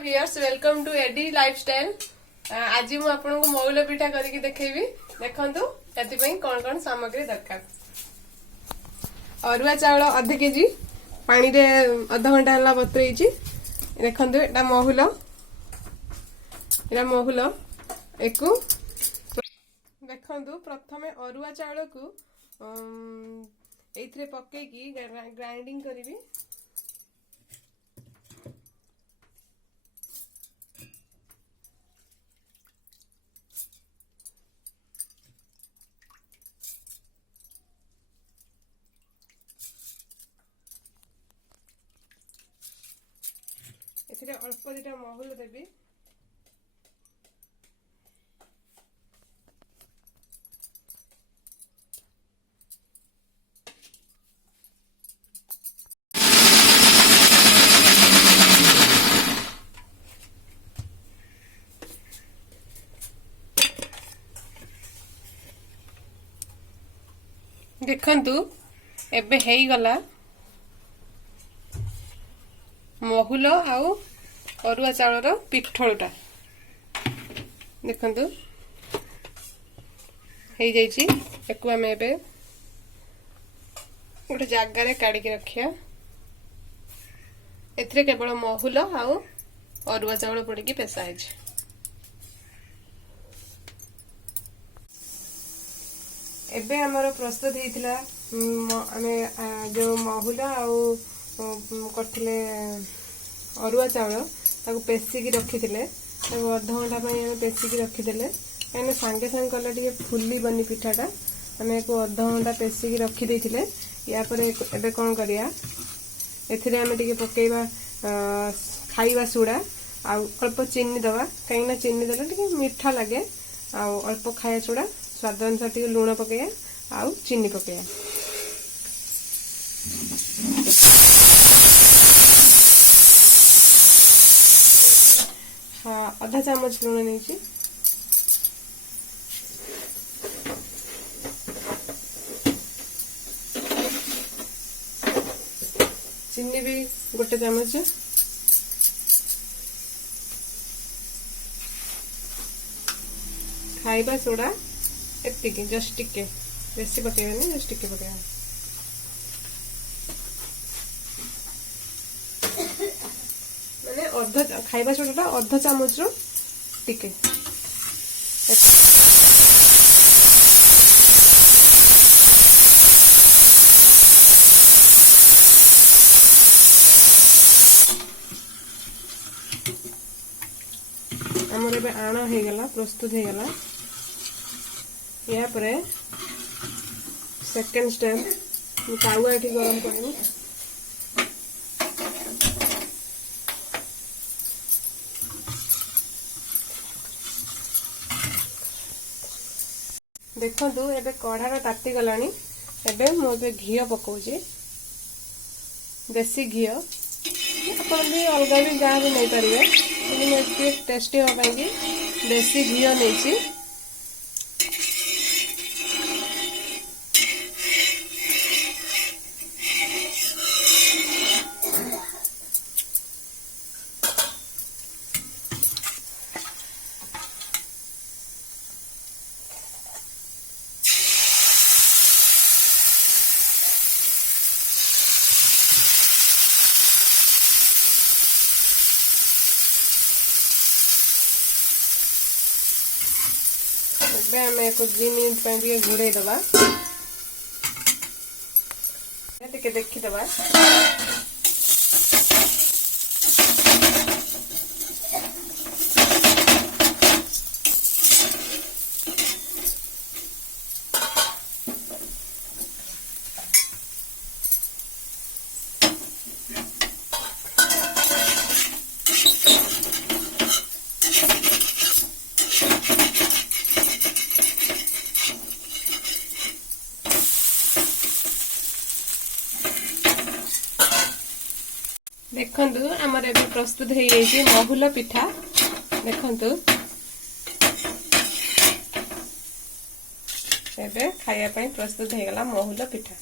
Viewers welcome to A D lifestyle. आज मु आपन को मौल पिठा करके देखेबी। देखंतु एति पई कोन कोन सामग्री दरकार। अरुआ चावल आधा केजी पानी रे आधा घंटा हला बतरेइची। देखंतु एटा महूल एकु देखंतु प्रथमे अरुआ चावल को एथिरे पक्के की ग्राइंडिंग करिवि। एथिरे अल्प दिटा महूल देबी। देखंतु एबे हेई गला महूल आउ अरुआ चावल पिठोटा। देखंतु हेई जाइची। एकु आमे एबे गोटे जगह रे काढी के रखिया। एथरे केवल महूल आउ अरुआ चावल पड़ी की पेसा है। एबे हमर प्रस्तुत हेतिला आमे जो महूल आउ करथिले अरुआ चावल ताको पेसी की रखिथिले। ताको आधा घंटा पई हमें पेसी की रखिथिले काने संगे संगे कला टिके फुली बनी पिठाटा। हमें को आधा घंटा पेसी की रखि देथिले। या पर एबे कोन करिया एथिरे हमें टिके पकेइबा खाइबा सोडा आ अल्प चीनी दवा काइना चीनी देले टिके मीठा लागे। आ अल्प खाया सोडा स्वाद अनुसार टिके लूण पकेया आउ चीनी पकेया। हाँ आधा चामच लूण नहीं। चीनी भी गोटे चामच। खाइबा सोडा एतिके जस्ट टिके बेसी पकेबनी जस्ट टिके पकेबा। माने अर्ध खाइबा सोडाटा अर्ध चामच रो टिके। हमर एबे आण हे गला प्रस्तुत हे गला। या परे सेकंड स्टेप तावा एठी गरम करबो। देखंतु एबे कढ़ार ताती गलानी। एबे मो एबे घी पकाउची देसी घी। अपन भी अलगा भी गाँ भी नहीं पारिबे लेकिन टेस्टी हो पाएगी देसी घी नहीं। हमें एक 2 मिनट पे घोड़े दबा टे देखी दबा। देखंतु हमर एबे प्रस्तुत हे जाइछि महूल पिठा। देखंतु एबे खाया पई प्रस्तुत हे गला महूल पिठा।